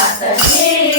Mata-se